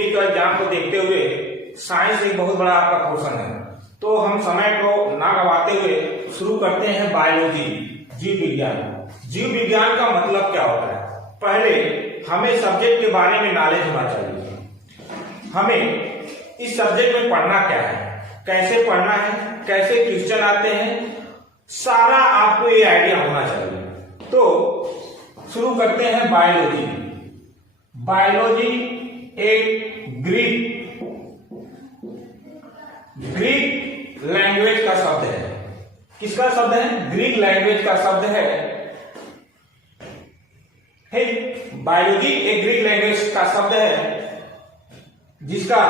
पीढ़ी का ज्ञान को देखते हुए साइंस एक बहुत बड़ा आपका पोर्शन है। तो हम समय को ना गवाते हुए शुरू करते हैं बायोलॉजी, जीव विज्ञान। जीव विज्ञान का मतलब क्या होता है? पहले हमें सब्जेक्ट के बारे में नॉलेज होना चाहिए। हमें इस सब्जेक्ट में पढ़ना क्या है, कैसे पढ़ना है, कैसे क्वेश्चन आते हैं, सारा आपको ये आइडिया होना चाहिए। तो शुरू करते हैं बायोलॉजी। बायोलॉजी एक ग्रीक लैंग्वेज का शब्द है। किसका शब्द है? ग्रीक लैंग्वेज का शब्द है। बायोलॉजी एक ग्रीक लैंग्वेज का शब्द है जिसका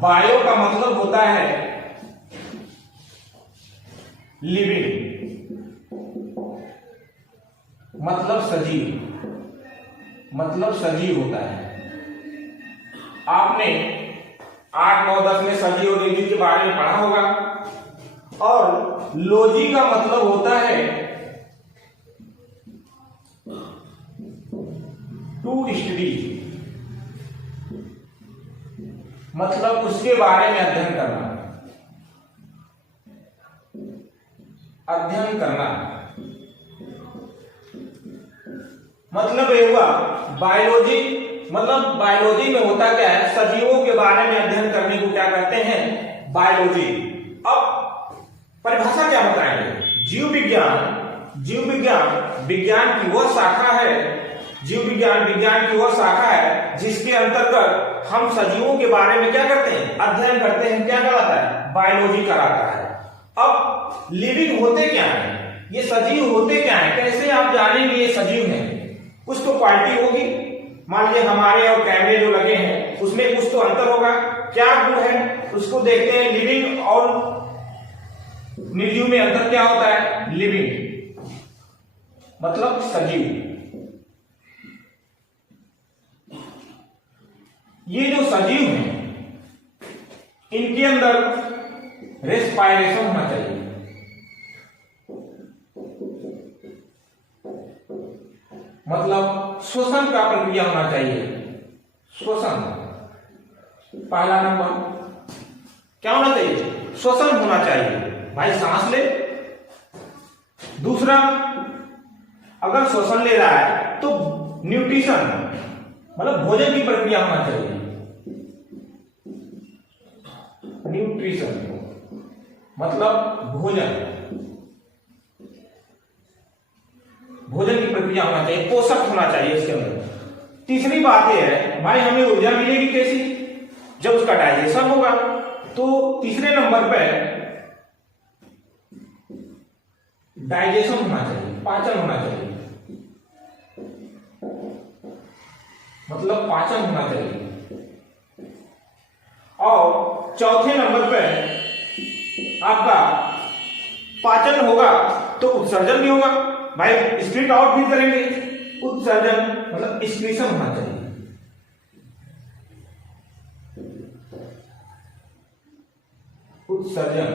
बायो का मतलब होता है लिविंग, मतलब सजीव होता है। आपने 8, 9, 10 में सजीव और निर्जीव के बारे में पढ़ा होगा। और लॉजी का मतलब होता है टू स्टडी, मतलब उसके बारे में अध्ययन करना। मतलब ये हुआ बायोलॉजी, मतलब बायोलॉजी में होता क्या है? सजीवों के बारे में अध्ययन करने को क्या कहते हैं? बायोलॉजी। अब परिभाषा क्या बताएंगे? जीव विज्ञान विज्ञान की वह शाखा है, जीव विज्ञान की वह शाखा है जिसके अंतर्गत हम सजीवों के बारे में क्या करते हैं? अध्ययन करते हैं। क्या कराता है? बायोलॉजी कराता है। अब लिविंग होते क्या है? ये सजीव होते क्या है? कैसे आप जानेंगे ये सजीव है? कुछ तो क्वालिटी होगी। मान लीजिए हमारे और कैमरे जो लगे हैं उसमें कुछ तो अंतर होगा। क्या गुण है उसको देखते हैं। लिविंग और निर्जीव में अंतर क्या होता है? लिविंग मतलब सजीव। ये जो सजीव हैं इनके अंदर रेस्पायरेशन होना चाहिए। मतलब श्वसन का प्रक्रिया होना चाहिए। श्वसन पहला नंबर क्या होना चाहिए? श्वसन होना चाहिए, भाई सांस ले। दूसरा, अगर श्वसन ले रहा है तो न्यूट्रिशन मतलब भोजन की प्रक्रिया होना चाहिए। न्यूट्रिशन मतलब भोजन की प्रक्रिया होना चाहिए, पोषक होना चाहिए इसके अंदर। तीसरी बात यह है भाई हमें ऊर्जा मिलेगी कैसी? जब उसका डाइजेशन होगा। तो तीसरे नंबर पे डाइजेशन होना चाहिए, पाचन होना चाहिए, मतलब पाचन होना चाहिए। और चौथे नंबर पे आपका पाचन होगा तो उत्सर्जन भी होगा। भाई स्प्लिट आउट भी करेंगे, उत्सर्जन मतलब एक्सक्रीशन होना चाहिए। उत्सर्जन।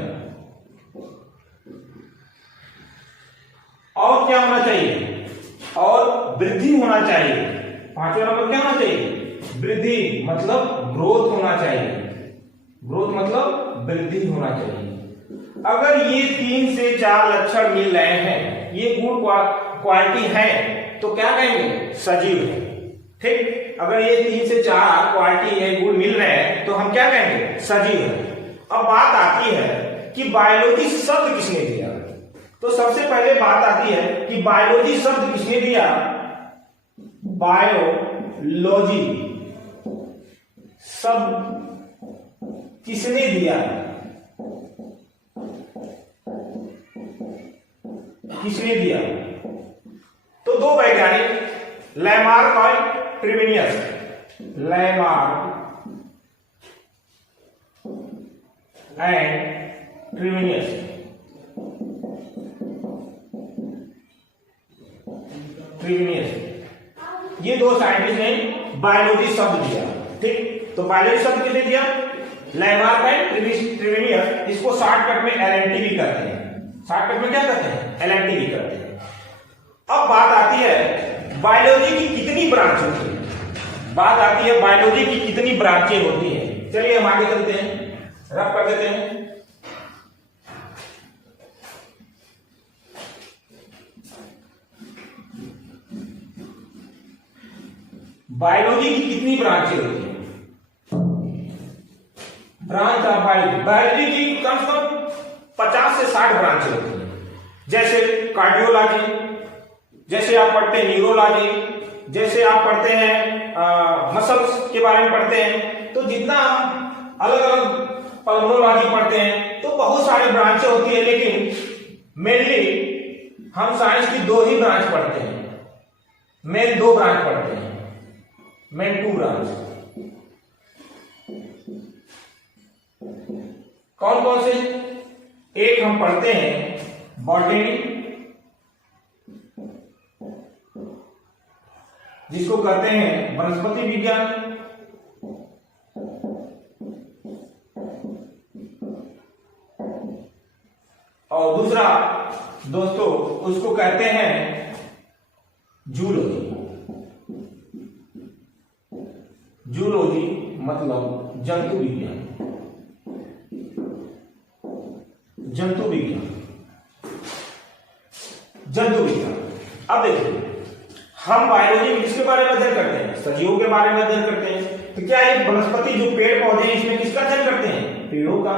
और क्या होना चाहिए? और वृद्धि होना चाहिए। पांचवा नंबर क्या होना चाहिए? वृद्धि मतलब ग्रोथ होना चाहिए। ग्रोथ मतलब वृद्धि होना चाहिए। अगर ये 3 से 4 लक्षण मिल रहे हैं, ये गुण क्वालिटी है, तो क्या कहेंगे? सजीव है। ठीक, अगर ये 3 से 4 क्वालिटी है, गुण मिल रहे हैं, तो हम क्या कहेंगे? सजीव है। अब बात आती है कि बायोलॉजी शब्द किसने दिया? तो सबसे पहले बात आती है कि बायोलॉजी शब्द किसने दिया? बायोलॉजी शब्द किसने दिया? किसने दिया? तो दो वैज्ञानिक, लैमार्क और ट्रेवेनियस। Lamarck and ट्रेवेनियस। ये दो साइंटिस्ट ने बायोलॉजी शब्द दिया। ठीक, तो बायोलॉजी शब्द किसने दिया? Lamarck and Treviranus. इसको शॉर्टकट में एलएनटी भी करते हैं। शॉर्टकट में क्या करते हैं? एलएनटी भी करते हैं। अब बात आती है बायोलॉजी की कितनी ब्रांच होती है? बात आती है बायोलॉजी की कितनी ब्रांचें होती हैं। चलिए हम आगे चलते हैं, रफ कर देते हैं। बायोलॉजी की कितनी ब्रांचें होती हैं? ब्रांच ऑफ बायोलॉजी की कम से कम 50 से 60 ब्रांचें होती हैं। जैसे कार्डियोलॉजी, जैसे आप पढ़ते हैं न्यूरोलॉजी, जैसे आप पढ़ते हैं मसल्स के बारे में पढ़ते हैं, तो जितना हम अलग अलग पल्मोनोलॉजी पढ़ते हैं तो बहुत सारी ब्रांचें होती है, लेकिन मेनली हम साइंस की 2 ही ब्रांच पढ़ते हैं। मेन 2 ब्रांच पढ़ते हैं, मेन 2 ब्रांच। कौन कौन से? एक हम पढ़ते हैं बॉटनी, जिसको कहते हैं वनस्पति विज्ञान, और दूसरा दोस्तों उसको कहते हैं जूलॉजी। जूलॉजी मतलब जंतु विज्ञान। जंतु विज्ञान, जंतु विज्ञान। अब देखिए, हम बायोलॉजी में किसके बारे में अध्ययन करते हैं? सजीवों के बारे में अध्ययन करते हैं। तो क्या ये वनस्पति जो पेड़ पौधे हैं इसमें किसका अध्ययन करते हैं? पेड़ों का,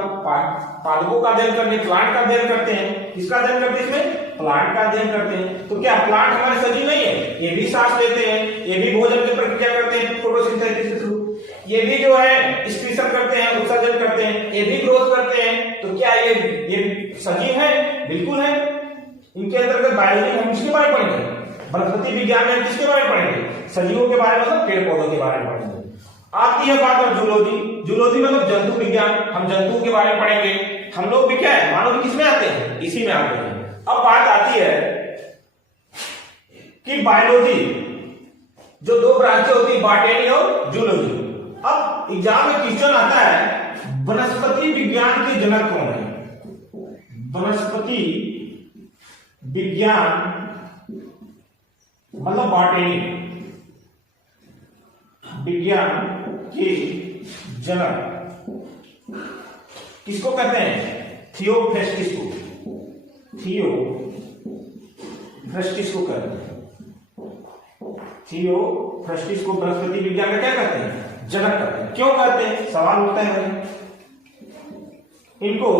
पादपों का अध्ययन करते हैं, प्लांट का अध्ययन करते हैं। किसका अध्ययन करते हैं? इसमें प्लांट का अध्ययन करते हैं। तो क्या प्लांट हमारे सजीव नहीं है? ये भी सांस लेते हैं, ये भी भोजन की प्रक्रिया करते हैं फोटोसिंथेसिस के थ्रू, ये भी जो है एक्सक्रीशन करते हैं, उत्सर्जन करते हैं, ये भी ग्रोथ करते हैं। तो क्या ये सजीव है? बिल्कुल है। इनके अंतर्गत बायोलॉजी हम किसके बारे में पढ़ेंगे? वनस्पति विज्ञान में किसके बारे में पढ़ेंगे? सजीवों के बारे में, मतलब पेड़ पौधों के बारे में पढ़ेंगे। आती है बात अब जूलॉजी। जूलॉजी मतलब जंतु विज्ञान, हम जंतुओं के बारे में पढ़ेंगे। हम लोग भी क्या है, मानव भी किसमें आते हैं? इसी में आते हैं। अब बात आती है कि बायोलॉजी जो 2 ब्रांचें होती है, बॉटनी और जूलॉजी। अब एग्जाम में क्वेश्चन आता है वनस्पति विज्ञान के जनक कौन है? वनस्पति विज्ञान मतलब बॉटनी विज्ञान के जनक किसको कहते हैं? थियोफ्रेस्टिस को। थियोफ्रेस्टिस को कहते हैं। थियोफ्रेस्टिस को वनस्पति विज्ञान का क्या कहते हैं? जनक कहते हैं। क्यों कहते हैं? सवाल होता है भाई, इनको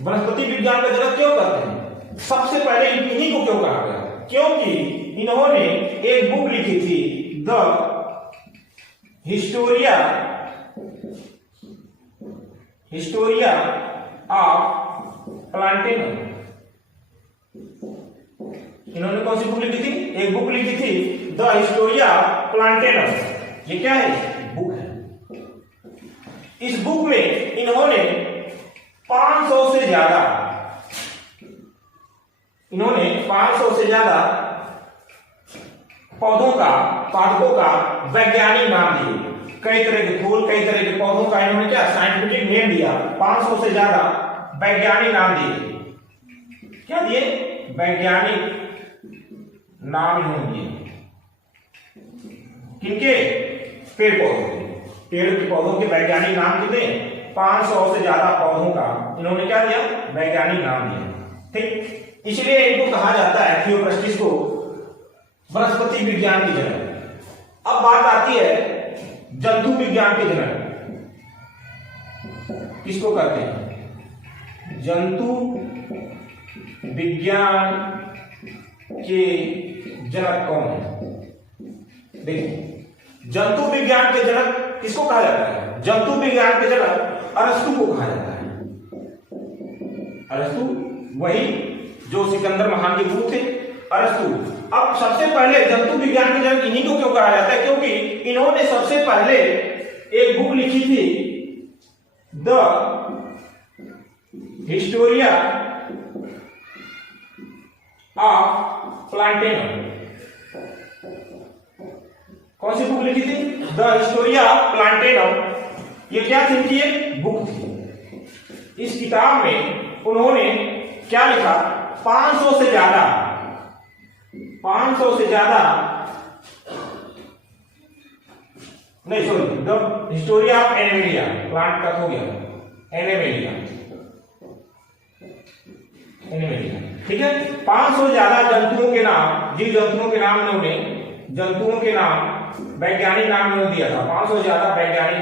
वनस्पति विज्ञान का जनक क्यों कहते हैं? सबसे पहले इन्हीं को क्यों कहा गया? क्योंकि इन्होंने एक बुक लिखी थी, द हिस्टोरिया ऑफ प्लांटेनम। इन्होंने कौन सी बुक लिखी थी? एक बुक लिखी थी, द हिस्टोरिया प्लांटेनम। ये क्या है? बुक है। इस बुक में इन्होंने 500 से ज्यादा पौधों का, पादपों का वैज्ञानिक नाम दिए। कई तरह के फूल, कई तरह के पौधों का इन्होंने क्या साइंटिफिक नेम दिया। 500 से ज्यादा वैज्ञानिक नाम दिए। क्या दिए? वैज्ञानिक नाम इन्होंने दिए। किनके? पेड़ पौधों के। पेड़ के पौधों के वैज्ञानिक नाम कितने? 500 से ज्यादा पौधों का इन्होंने क्या दिया? वैज्ञानिक नाम दिया। ठीक, इसलिए इनको कहा जाता है, थियोफ्रेस्टिस को, वनस्पति विज्ञान के जनक। अब बात आती है जंतु विज्ञान के जनक किसको कहते हैं? जंतु विज्ञान के जनक कौन है? देखिए, जंतु विज्ञान के जनक किसको कहा जाता है? जंतु विज्ञान के जनक अरस्तु को कहा जाता है। अरस्तु, वही जो सिकंदर महान के गुरु थे, अरस्तु। अब सबसे पहले जंतु विज्ञान के जनक इन्हीं को क्यों कहा जाता है? क्योंकि इन्होंने सबसे पहले एक बुक लिखी थी, द हिस्टोरिया ऑफ प्लांटेनम। कौन सी बुक लिखी थी? The Historia of Plantarum. ये क्या थी? इनकी एक बुक थी। इस किताब में उन्होंने क्या लिखा? 500 से ज्यादा नहीं sorry, the history of animalia, plant का हो गया एनिमेलिया, एनिमेलिया, ठीक है। 500 ज्यादा जंतुओं के नाम, जीव जंतुओं के नाम उन्होंने, जंतुओं के नाम, वैज्ञानिक नाम उन्होंने दिया था। 500 ज्यादा वैज्ञानिक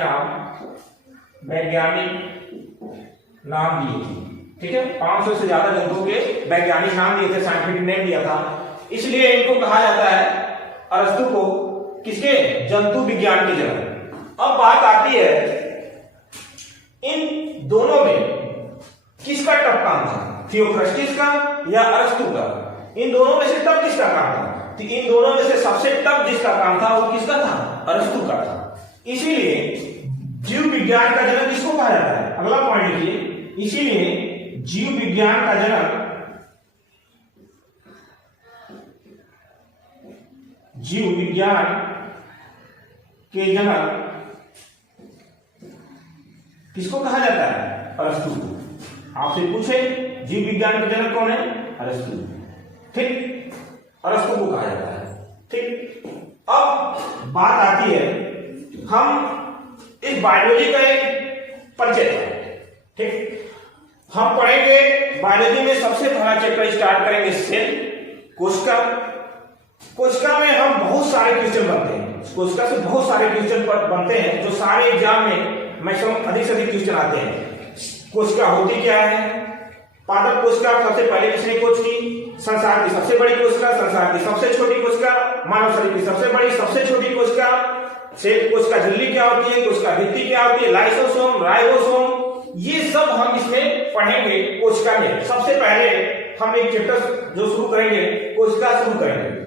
नाम दिए थे, ठीक है। 500 से ज्यादा जंतुओं के वैज्ञानिक नाम दिए थे, साइंटिफिक नेम दिया था। इसलिए इनको कहा जाता है, अरस्तु को, किसके, जंतु विज्ञान के जनक। अब बात आती है इन दोनों में किसका टप काम था, थियोफ्रस्टस का या अरस्तु का? इन दोनों में से टप किसका काम था? तो इन दोनों में से सबसे टप जिसका काम था वो किसका था? अरस्तु का था। इसीलिए जीव विज्ञान का जनक किसको कहा जाता है? अगला पॉइंट लिखिए, इसीलिए जीव विज्ञान का जनक, जीव विज्ञान के जनक किसको कहा जाता है? अरस्तु को। आपसे पूछे जीव विज्ञान के जनक कौन है? अरस्तु, ठीक, अरस्तु को कहा जाता है, ठीक। अब बात आती है, हम इस बायोलॉजी का एक परिचय था, ठीक। हम पढ़ेंगे बायोलॉजी में सबसे पहला चैप्टर स्टार्ट करेंगे सेल, कोशिका। कोशिका में हम बहुत सारे क्वेश्चन बनते हैं, कोशिका से बहुत सारे क्वेश्चन बनते हैं जो सारे एग्जाम में मैक्सिमम अधिक से अधिक क्वेश्चन आते हैं। कोशिका होती क्या है? पादप कोशिका सबसे पहले किसने खोज की? संसार की सबसे बड़ी कोशिका, संसार की सबसे छोटी कोशिका, मानव शरीर की सबसे बड़ी सबसे छोटी कोशिका, सेल कोशिका झिल्ली क्या होती है, कोशिका भित्ति क्या होती है, लाइसोसोम, राइबोसोम, ये सब हम इसमें पढ़ेंगे कोशिका में। सबसे पहले हम एक चैप्टर जो शुरू करेंगे, कोशिका शुरू करेंगे।